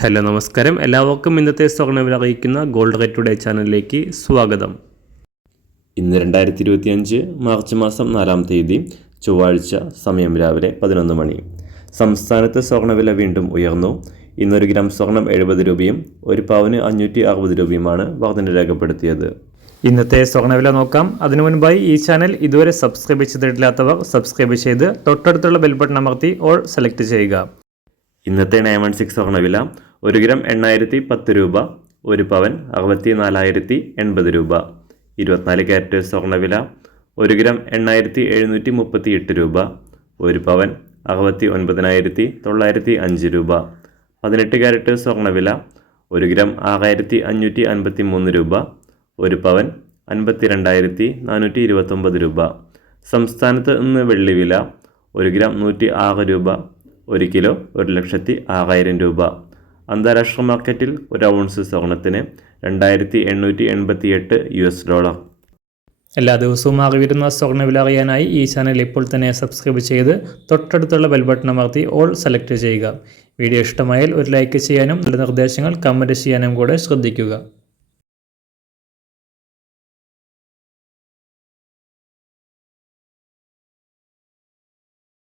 Hello നമസ്കാരം, എല്ലാവർക്കും ഇന്നത്തെ സ്വർണ്ണവില അറിയിക്കുന്ന ഗോൾഡ് റേറ്റ് ടുഡേ ചാനലിലേക്ക് സ്വാഗതം. ഇന്ന് 2025 മാർച്ച് മാസം 4-ാം തീയതി ചൊവ്വാഴ്ച, സമയം രാവിലെ 11 മണി. സംസ്ഥാനത്ത് സ്വർണ്ണവില വീണ്ടും ഉയർന്നു. ഇന്ന് 1 ഗ്രാം സ്വർണം 70 രൂപയും 1 പവന് 560 രൂപയുമാണ് വർധന രേഖപ്പെടുത്തിയത്. ഇന്നത്തെ സ്വർണ്ണവില നോക്കാം. അതിനു മുൻപായി ഈ ചാനൽ ഇതുവരെ സബ്സ്ക്രൈബ് ചെയ്തിട്ടില്ലാത്തവർ സബ്സ്ക്രൈബ് ചെയ്ത് തൊട്ടടുത്തുള്ള ബെൽ ബട്ടൺ അമർത്തി ഓൾ സെലക്ട് ചെയ്യുക. ഇന്നത്തെ 916 സ്വർണ്ണവില 1 ഗ്രാം 8010 രൂപ, 1 പവൻ 64,080 രൂപ. 24 ക്യാരറ്റ് സ്വർണ്ണവില 1 ഗ്രാം 8738 രൂപ, 1 പവൻ 69,905 രൂപ. 18 ക്യാരറ്റ് സ്വർണ്ണവില 1 ഗ്രാം 6553 രൂപ, 1 പവൻ 52,429 രൂപ. സംസ്ഥാനത്ത് ഇന്ന് വെള്ളിവില 1 ഗ്രാം 106 രൂപ, 1 കിലോ 1,06,000 രൂപ. അന്താരാഷ്ട്ര മാർക്കറ്റിൽ 1 ഔൺസ് സ്വർണത്തിന് $2,888. എല്ലാ ദിവസവും അറിവിരുന്ന സ്വർണ്ണവില അറിയാനായി ഈ ചാനൽ ഇപ്പോൾ തന്നെ സബ്സ്ക്രൈബ് ചെയ്ത് തൊട്ടടുത്തുള്ള ബെൽ ബട്ടൺ അമർത്തി ഓൾ സെലക്ട് ചെയ്യുക. വീഡിയോ ഇഷ്ടമായാൽ ഒരു ലൈക്ക് ചെയ്യാനും നല്ല നിർദ്ദേശങ്ങൾ കമൻറ്റ് ചെയ്യാനും കൂടെ ശ്രദ്ധിക്കുക.